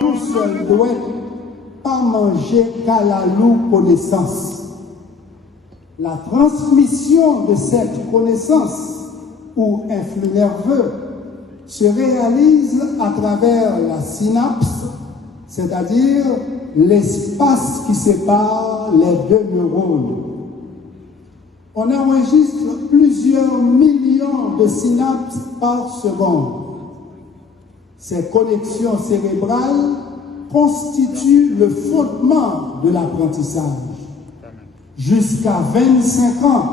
Tout seul doit pas manger qu'à la loup connaissance. La transmission de cette connaissance ou influx nerveux se réalise à travers la synapse, c'est-à-dire l'espace qui sépare les deux neurones. On enregistre plusieurs millions de synapses par seconde. Ces connexions cérébrales constituent le fondement de l'apprentissage. Jusqu'à 25 ans,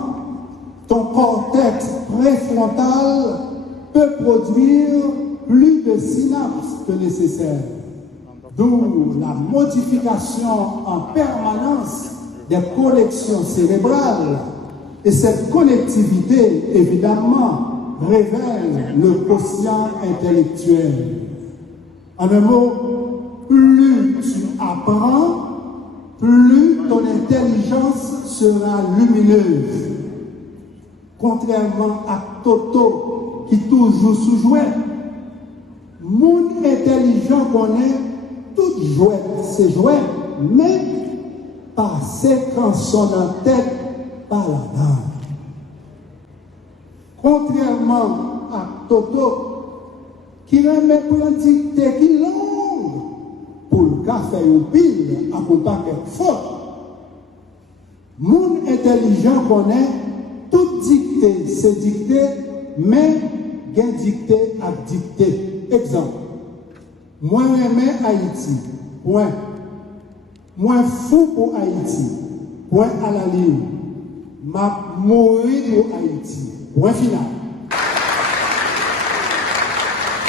ton cortex préfrontal peut produire plus de synapses que nécessaire. D'où la modification en permanence des connexions cérébrales. Et cette connectivité, évidemment, révèle le quotient intellectuel. En un mot, plus tu apprends, plus ton intelligence sera lumineuse. Contrairement à Toto, qui toujours sous-jouet, mon intelligent connaît toute jouet, c'est jouet, mais par séquençon en tête, par la langue. Contrairement à Toto, qui remet pour dicter qui langue, pour le café ou pile, à comparer faute. Mon intelligent connaît toute dictée, c'est dictée, mais gain dictée à dictée. Exemple, moi aimé Haïti, point. Moi fou pour Haïti, point à la ligne. M'a mouru pour Haïti, point final.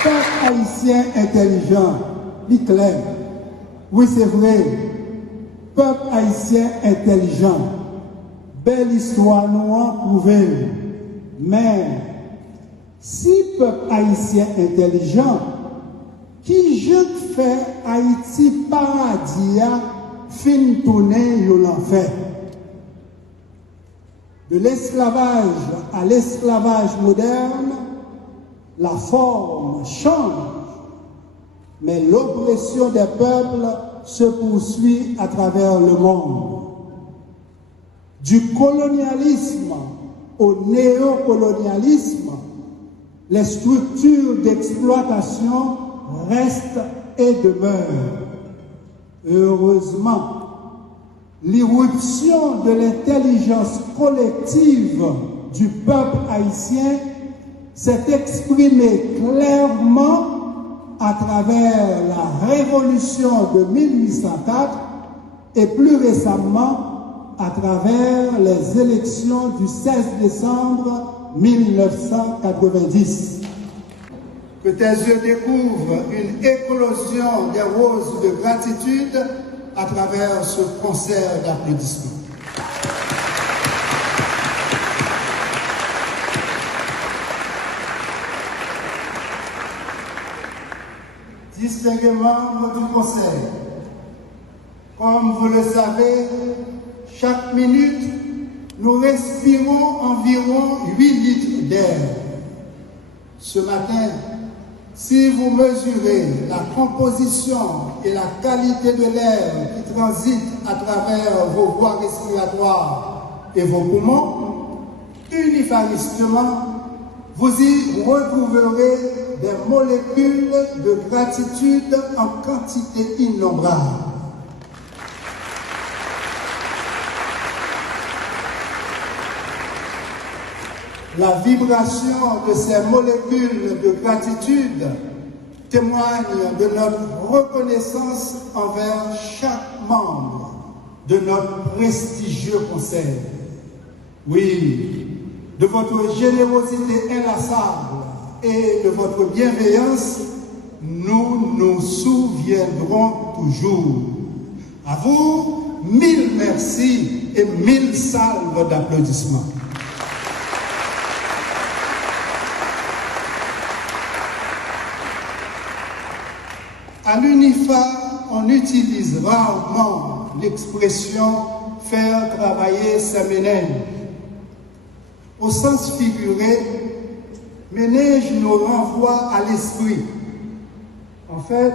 Peuple haïtien intelligent, il clair. Oui, c'est vrai. Peuple haïtien intelligent. Belle histoire noire prouvée. Mais, si peuple haïtien intelligent, qui je fait Haïti paradis, fin tourner l'enfer. De l'esclavage à l'esclavage moderne, la forme change, mais l'oppression des peuples se poursuit à travers le monde. Du colonialisme au néocolonialisme, les structures d'exploitation restent et demeurent. Heureusement, l'irruption de l'intelligence collective du peuple haïtien s'est exprimée clairement à travers la révolution de 1804 et plus récemment à travers les élections du 16 décembre 1990. Que tes yeux découvrent une éclosion des roses de gratitude à travers ce concert d'applaudissements. Distingués membres du Conseil, comme vous le savez, chaque minute, nous respirons environ 8 litres d'air. Ce matin, si vous mesurez la composition et la qualité de l'air qui transite à travers vos voies respiratoires et vos poumons, unifaristement, vous y retrouverez des molécules de gratitude en quantité innombrable. La vibration de ces molécules de gratitude témoigne de notre reconnaissance envers chaque membre de notre prestigieux conseil. Oui, de votre générosité inlassable et de votre bienveillance, nous nous souviendrons toujours. À vous, 1000 merci et 1000 salves d'applaudissements. À l'UNIFA, on utilise rarement l'expression « faire travailler ses ménages ». Au sens figuré, ménage nous renvoie à l'esprit, En fait,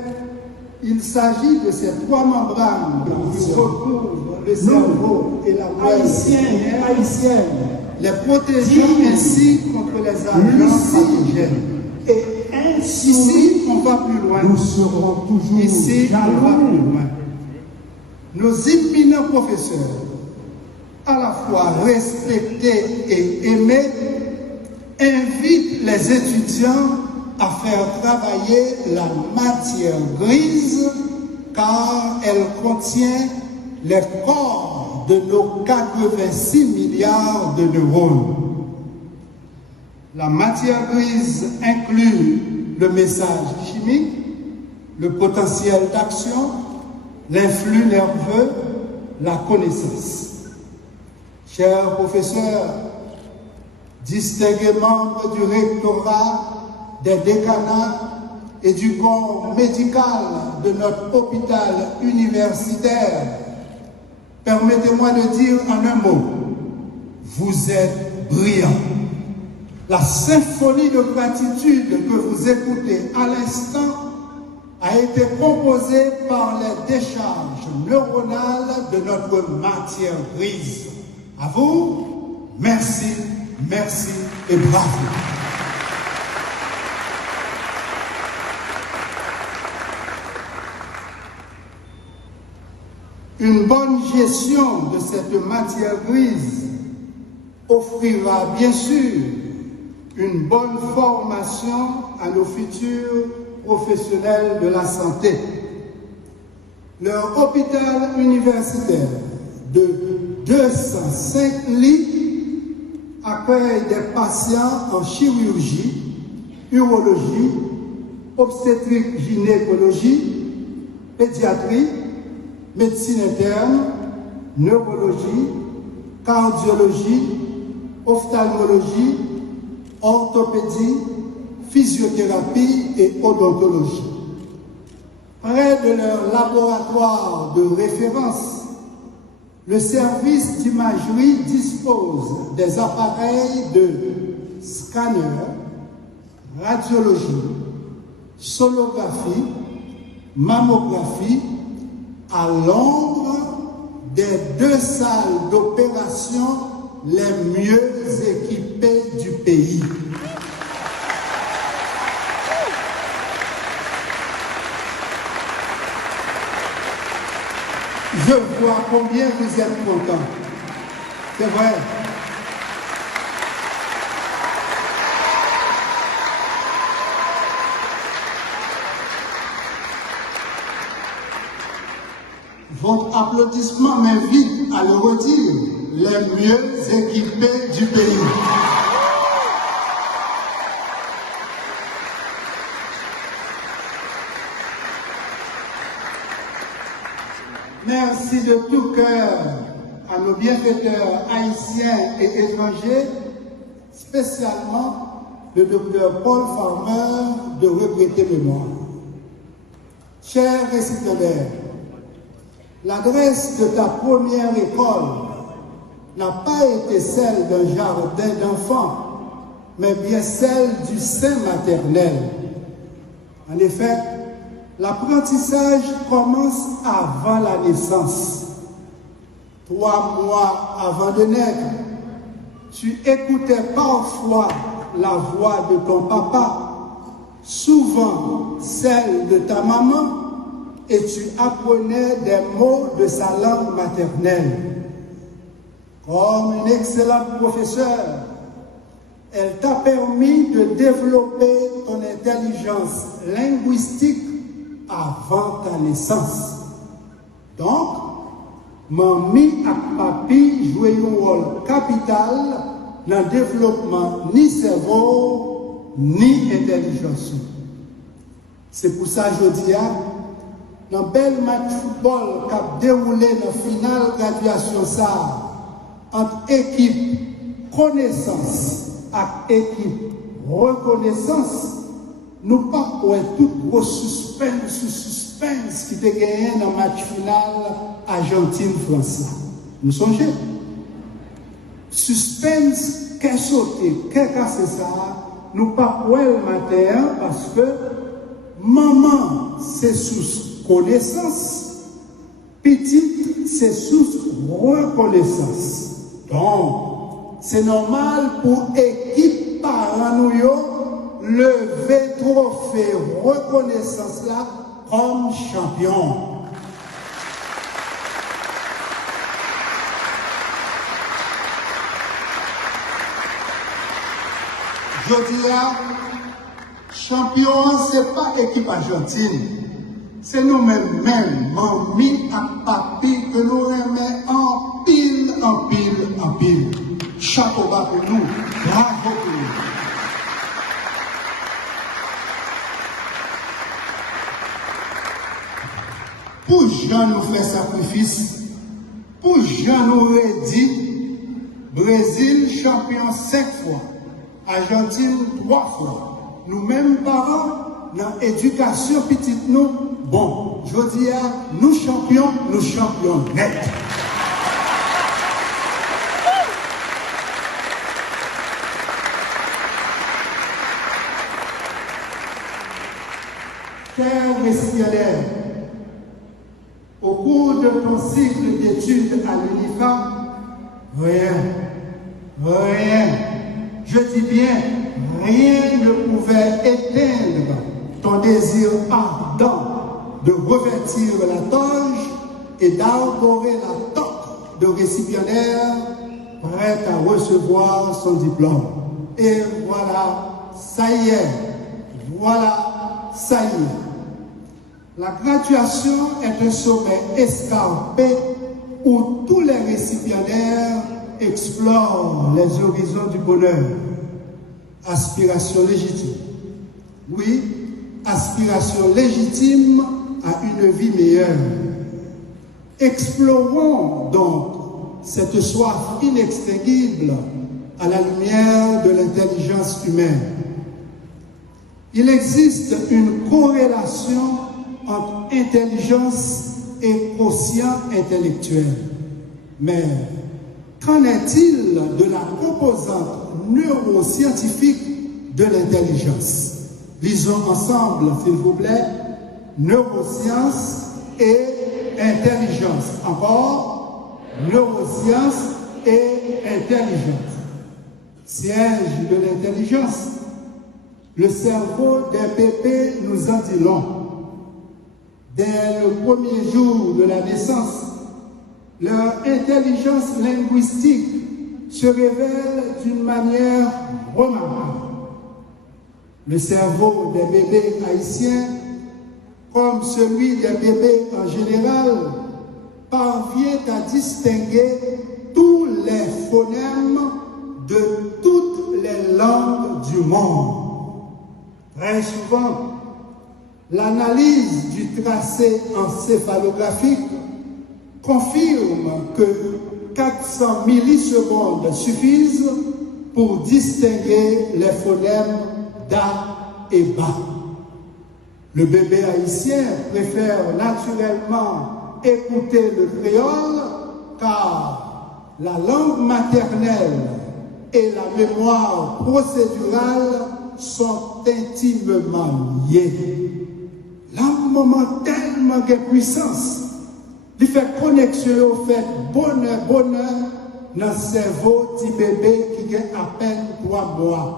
il s'agit de ces trois membranes qui recouvrent le cerveau et la moelle haïtienne, les protégeant ainsi contre les agents pathogènes. Et ici, on va plus loin. Nous serons toujours ici, on va plus loin. Nos éminents professeurs, à la fois respectés et aimés, invitent les étudiants à faire travailler la matière grise car elle contient les corps de nos 86 milliards de neurones. La matière grise inclut le message chimique, le potentiel d'action, l'influx nerveux, la connaissance. Chers professeurs, distingués membres du rectorat, des décanats et du corps médical de notre hôpital universitaire, permettez-moi de dire en un mot, vous êtes brillants. La symphonie de gratitude que vous écoutez à l'instant a été composée par les décharges neuronales de notre matière grise. À vous, merci, merci et bravo. Une bonne gestion de cette matière grise offrira bien sûr une bonne formation à nos futurs professionnels de la santé. Leur hôpital universitaire de 205 lits accueille des patients en chirurgie, urologie, obstétrique, gynécologie, pédiatrie, médecine interne, neurologie, cardiologie, ophtalmologie, orthopédie, physiothérapie et odontologie. Près de leur laboratoire de référence, le service d'imagerie dispose des appareils de scanner, radiologie, sonographie, mammographie, à l'ombre des 2 salles d'opération les mieux équipées du pays. Je vois combien vous êtes contents. C'est vrai. Votre applaudissement m'invite à le redire, les mieux équipés du pays. Merci de tout cœur à nos bienfaiteurs haïtiens et étrangers, spécialement le docteur Paul Farmer de regretter mémoire. Chers récipiendaires, l'adresse de ta première école n'a pas été celle d'un jardin d'enfants, mais bien celle du sein maternel. En effet, l'apprentissage commence avant la naissance. 3 mois avant de naître, tu écoutais parfois la voix de ton papa, souvent celle de ta maman, et tu apprenais des mots de sa langue maternelle. Comme une excellente professeure, elle t'a permis de développer ton intelligence linguistique avant ta naissance. Donc, mamie et papi jouent un rôle capital dans le développement ni cerveau, ni intelligence. C'est pour ça que je dis, dans le bel match football qui a déroulé dans la finale graduation ça, entre équipe connaissance et équipe reconnaissance, nous pas pour tout gros suspense qui était gagné dans le match final Argentine-France. Nous songez? Suspense, qu'est sauté, qu'est cassé ça, nous pas pour le matin parce que maman, c'est sous connaissance, petite, c'est sous reconnaissance. Donc, c'est normal pour équipe parents nous lever trophée reconnaissance là comme champion. Je dis là, champion, c'est pas équipe argentine. C'est nous-mêmes, mamie et papi, que nous remettons en pile, en pile, en pile. Chapeau bas pour nous, bravo pour nous. Pour Jean nous faire sacrifice, pour Jean nous redit, Brésil champion 5 fois, Argentine 3 fois. Nous-mêmes parents, dans l'éducation petite nous, bon, je dis à nous champions net. Cher récipiendaire, au cours de ton cycle d'études à l'UNIFA, rien, je dis bien, rien ne pouvait éteindre ton désir ardent de revêtir la toge et d'arborer la toque de récipiendaire prêt à recevoir son diplôme. Et voilà, ça y est, voilà, ça y est. La graduation est un sommet escarpé où tous les récipiendaires explorent les horizons du bonheur. Aspiration légitime. Oui, aspiration légitime à une vie meilleure. Explorons donc cette soif inextinguible à la lumière de l'intelligence humaine. Il existe une corrélation entre intelligence et quotient intellectuel. Mais qu'en est-il de la composante neuroscientifique de l'intelligence? Lisons ensemble, s'il vous plaît, neurosciences et intelligence. Encore, neurosciences et intelligence. Siège de l'intelligence. Le cerveau des bébés nous en dit long. Dès le premier jour de la naissance, leur intelligence linguistique se révèle d'une manière remarquable. Le cerveau des bébés haïtiens, comme celui des bébés en général, parvient à distinguer tous les phonèmes de toutes les langues du monde. Très souvent, l'analyse du tracé encéphalographique confirme que 400 millisecondes suffisent pour distinguer les phonèmes da et ba. Le bébé haïtien préfère naturellement écouter le créole car la langue maternelle et la mémoire procédurale sont intimement liées. L'âme moment tellement de puissance, il fait connexion au fait bonheur dans le cerveau du bébé qui a à peine 3 mois.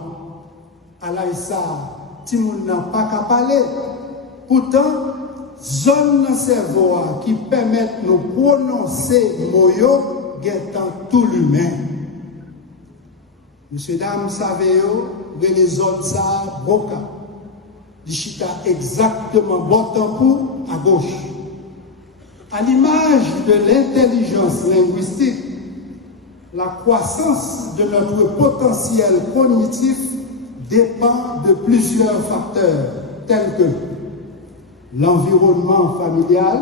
Alors ça, si moun n'a pas qu'à parler. Pourtant, zone dans le cerveau qui permettent de nous prononcer moyo guettant tout l'humain. Monsieur, dame, savez-vous, les zones ça, boca. Dichita exactement bon pour à gauche. À l'image de l'intelligence linguistique, la croissance de notre potentiel cognitif dépend de plusieurs facteurs tels que l'environnement familial,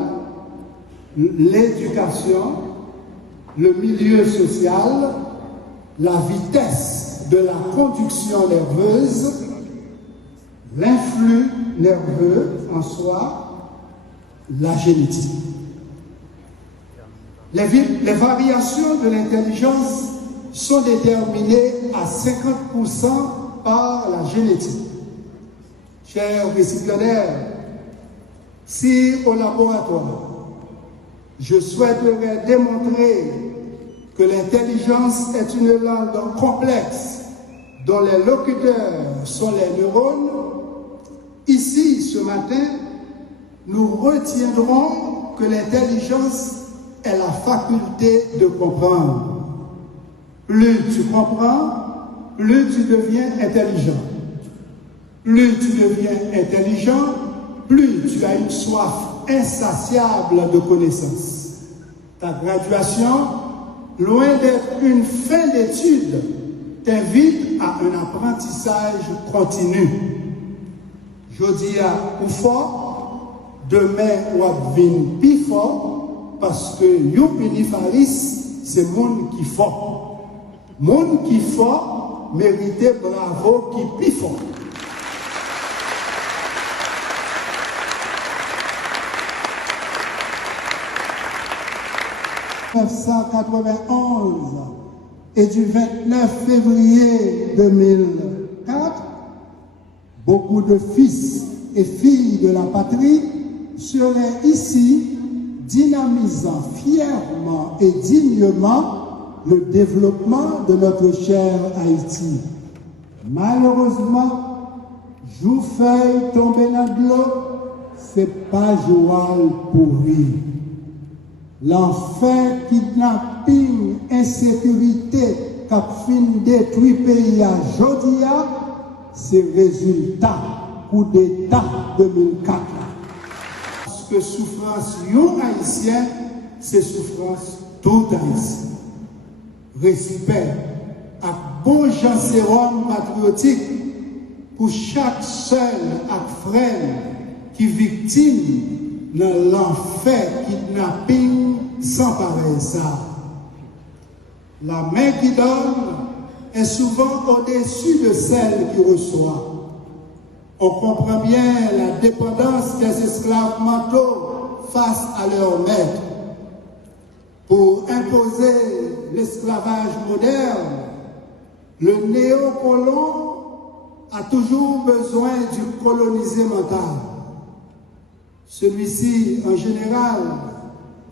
l'éducation, le milieu social, la vitesse de la conduction nerveuse, l'influx nerveux en soi, la génétique. Les variations de l'intelligence sont déterminées à 50% par la génétique. chers récipiendaires, si au laboratoire, je souhaiterais démontrer que l'intelligence est une langue complexe dont les locuteurs sont les neurones, ici, ce matin, nous retiendrons que l'intelligence est la faculté de comprendre. Plus tu comprends, plus tu deviens intelligent. Plus tu deviens intelligent, plus tu as une soif insatiable de connaissances. Ta graduation, loin d'être une fin d'études, t'invite à un apprentissage continu. Je dis à ou fort, demain ou à vin plus fort, parce que Youpini Faris, c'est monde qui fort. Monde qui fort, mérite bravo qui plus fort. « 1991 et du 29 février 2004, beaucoup de fils et filles de la patrie seraient ici, dynamisant fièrement et dignement le développement de notre cher Haïti. Malheureusement, joue-feuille tombé dans l'eau, c'est pas joie pour rire. L'enfer, kidnapping, insécurité, cap fin détruit pays à Jodia, c'est résultat coup d'État 2004. Parce que souffrance yon haïtien, c'est souffrance tout haïtien. Respect à bon gens sérum patriotique pour chaque seul et frère qui victime dans l'enfer kidnapping sans pareil ça. La main qui donne est souvent au-dessus de celle qui reçoit. On comprend bien la dépendance des esclaves mentaux face à leur maître. Pour imposer l'esclavage moderne, le néocolon a toujours besoin du colonisé mental. Celui-ci, en général,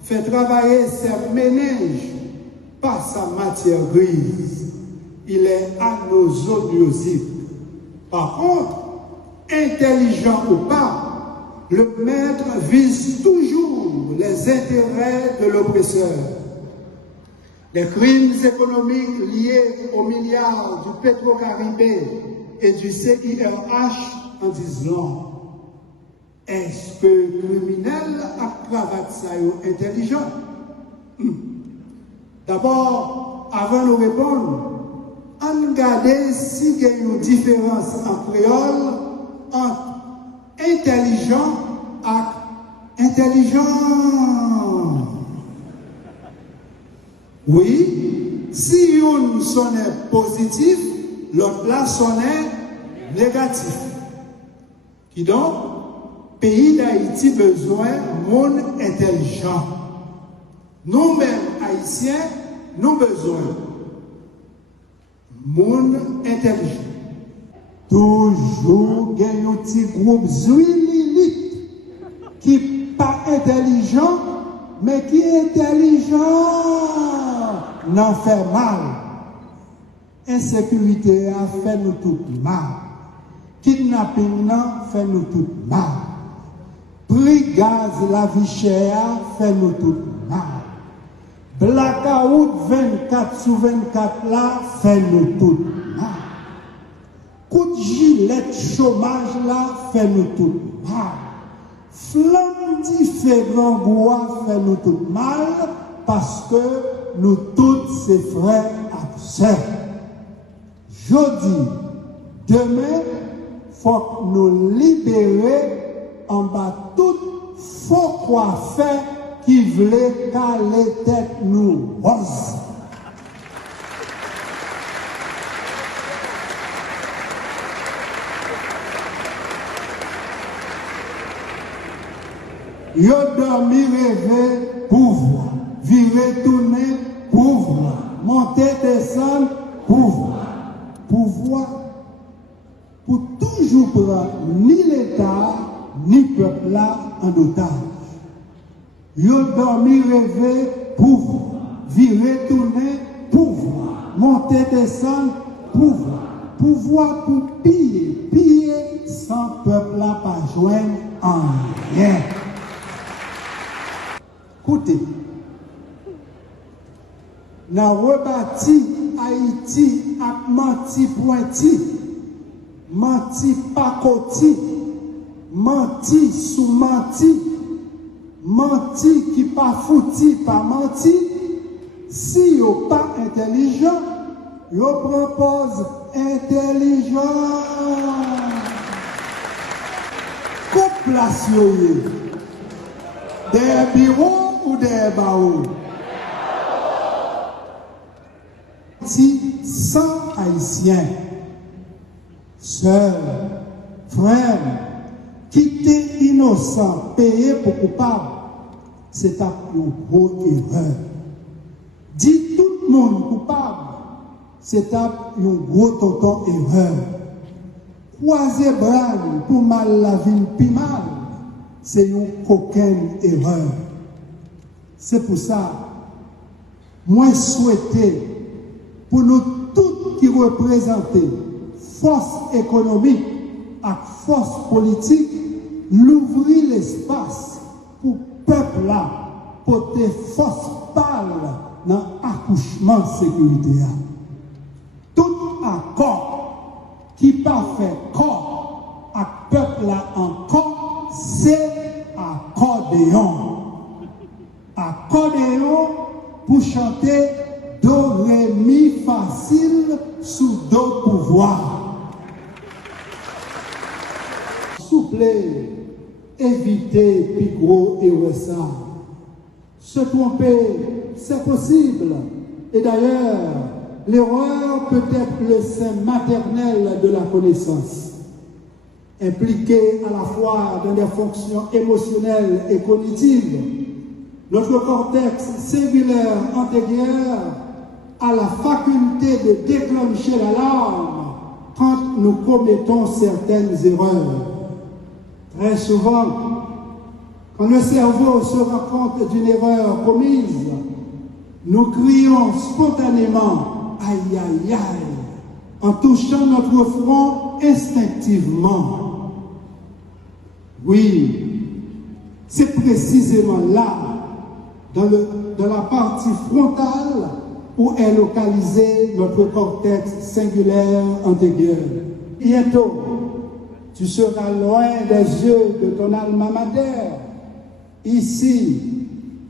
fait travailler ses méninges par sa matière grise. Il est anosognostique. Par contre, intelligent ou pas, le maître vise toujours les intérêts de l'oppresseur. Les crimes économiques liés aux milliards du Petro-Caribé et du CIRH en disent long. Est-ce que criminel a cravate ça intelligent? D'abord, avant de répondre, on regarde s'il y a une différence en créole entre intelligent et intelligent. Oui, si une sonne positif, l'autre là sonne négatif. Qui donc? Pays d'Haïti besoin de monde intelligent. Nous-mêmes, Haïtiens, nous besoin de monde intelligent. Toujours, il y a un petit groupe Zouililite qui n'est pas intelligent, mais qui est intelligent, n'en fait mal. Insécurité a fait nous tout mal. Kidnapping fait nous tout mal. Prix gaz la vie chère fait nous tout mal. Blackout 24/24 là fait nous tout mal. Coup de gilet chômage là fait nous tout mal. Flamme différent bois fait nous tout mal parce que nous tous ces frères absents. Jeudi, demain, faut que nous libérer en bas tout faux coiffeur qui voulait caler tête nous rose. Yo dormi rêver pouvoir, virer tourner pouvoir, monter descendre pouvoir, pouvoir pour toujours ni l'État, ni peuple là en otage. Ils ont dormi, rêvé, pauvre, virer, tourner, pauvre, monter, descendre, pauvre, pouvoir pour piller, sans peuple là pas joindre en rien. Écoutez, nous avons rebâti Haïti à menti pointi, menti pacoti, menti sous menti, menti qui pas fouti, pas menti. Si vous n'êtes pas intelligent, vous propose intelligent. Qu'on place des bureaux ou des barreaux? Si 100 Haïtiens, sœurs, frères, qui étaient innocents, payés pour coupables, c'est une grosse erreur. Dit tout le monde coupable, c'est une grosse tonton erreur. Croiser bras pour mal la vie, puis mal, c'est une coquine erreur. C'est pour ça, moi souhaiter pour nous tous qui représentons force économique et force politique, l'ouvrir l'espace pour le peuple là, pour des forces pâles dans l'accouchement sécuritaire. Tout accord qui pas fait corps à peuple là encore, c'est accordéon. Accordéon pour chanter do, ré, mi, facile sous do pouvoir. Souple, éviter plus gros et ça. Se tromper, c'est possible. Et d'ailleurs, l'erreur peut être le sein maternel de la connaissance. Impliqué à la fois dans des fonctions émotionnelles et cognitives, notre cortex cellulaire antérieur a la faculté de déclencher l'alarme quand nous commettons certaines erreurs. Très souvent, quand le cerveau se rend compte d'une erreur commise, nous crions spontanément « aïe aïe aïe » en touchant notre front instinctivement. Oui, c'est précisément là, dans la partie frontale, où est localisé notre cortex singulaire antérieur. Bientôt, tu seras loin des yeux de ton alma mater. Ici,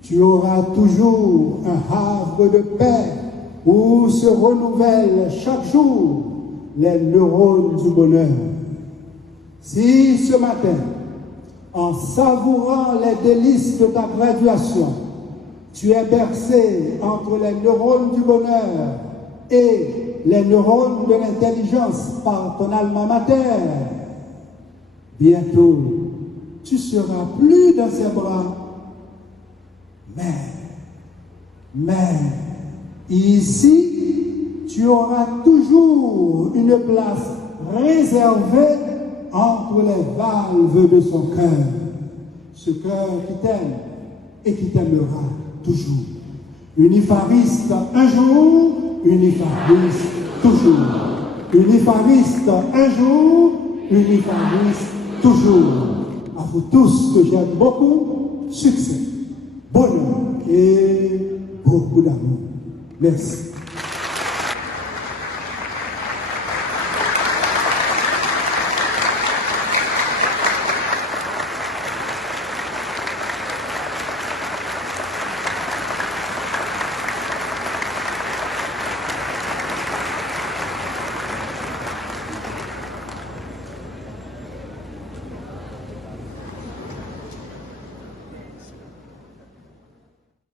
tu auras toujours un havre de paix où se renouvellent chaque jour les neurones du bonheur. Si ce matin, en savourant les délices de ta graduation, tu es bercé entre les neurones du bonheur et les neurones de l'intelligence par ton alma mater, bientôt, tu seras plus dans ses bras. Mais, ici, tu auras toujours une place réservée entre les valves de son cœur. Ce cœur qui t'aime et qui t'aimera toujours. Unifariste un jour, unifariste toujours. Unifariste un jour, unifariste toujours. À vous tous que j'aime beaucoup, succès, bonheur et beaucoup d'amour. Merci.